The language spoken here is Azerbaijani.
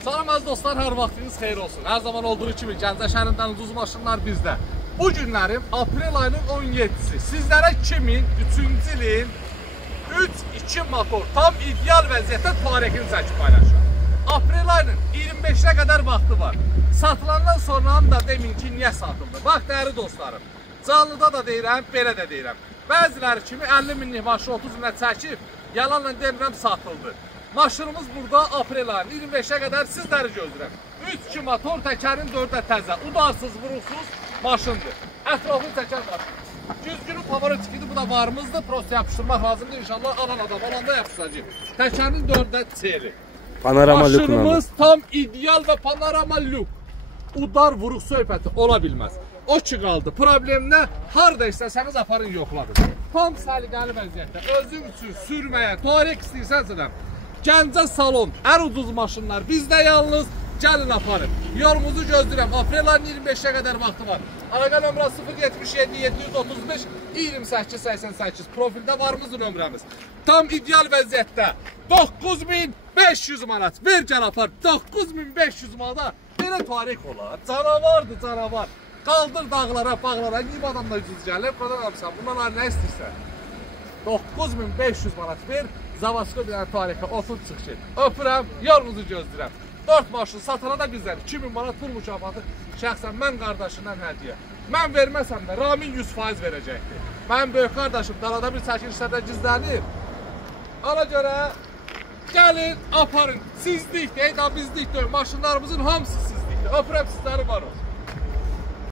Salam əziz dostlar, hər vaxtınız xeyir olsun. Hər zaman olduğu kimi Gəncə şəhərindən ucuz maşınlar bizdə. Bu günlərim aprel ayının 17-si sizlərə 2003-cü ilin 3.2 motor tam ideal vəziyyətdə Tuaregini çəkib paylaşıram. Aprel ayının 25-ə qədər vaxtı var. Satılandan sonra da demin ki, niyə satıldı? Bax, dəyərli dostlarım, canlıda da deyirəm, belə də deyirəm. Bəziləri kimi 50 minlik maşın 30 minə çəkib, yalanla demirəm, satıldı. Maşınımız burada aprel ayının 25'ə qədər sizləri gözləyirəm. 3.2 motor, təkərin 4-də təzə, udarsız, vuruqsuz maşındır. Ətrafını təkər maşın. Düzgünün favorit ikidir, bu da varımızdır. Prosto yapışdırmaq lazımdır. İnşallah alan adam alanda yapışdıracaq. Təkərin 4-də çeyri. Panorama maşınımız tam ideal və panorama lük. Udar, vuruq söhbəti ola bilməz. O ki qaldı. Problem nə? Harada istəsəniz aparın yoxladın. Tam səliqəli vəziyyətdə. Özün üçün sürməyə, Tuareg istəyirsənsə də Gəncə salon, ən ucuz maşınlar bizdə yalnız, gəlin aparın. Yolumuzu gözləyirəm, aprel ayının 25'ə qədər vaxtı var. Əlaqə nömrə 077 735 28 88, profildə varımız nömrəmiz. Tam ideal vəziyyətdə 9500 manat, ver gəl apar, 9500 manata belə Tuareg olar, canavardır, canavar. Qaldır dağlara, bağlara, neyim adamla ucuz gəlir, qadan alırsan, bundan nə istəyirsən? 9500 manat ver, Zavasko deyən Tuaregə otur çıx ki. Öpürəm, yolunuzu gözləyirəm. 4 maşın satana da bizdən 2000 manat pul mükafatı şəxsən mən qardaşından hədiyyə. Mən verməsəm də Ramin 100% verəcəkdir. Mənim böyük qardaşım dalada bir çəkilişlərdə gizlənir. Ona görə gəlin, aparın. Sizlikdir, eyda bizlikdir. Maşınlarımızın hamısı sizlikdir. Öpürəm sizləri var o.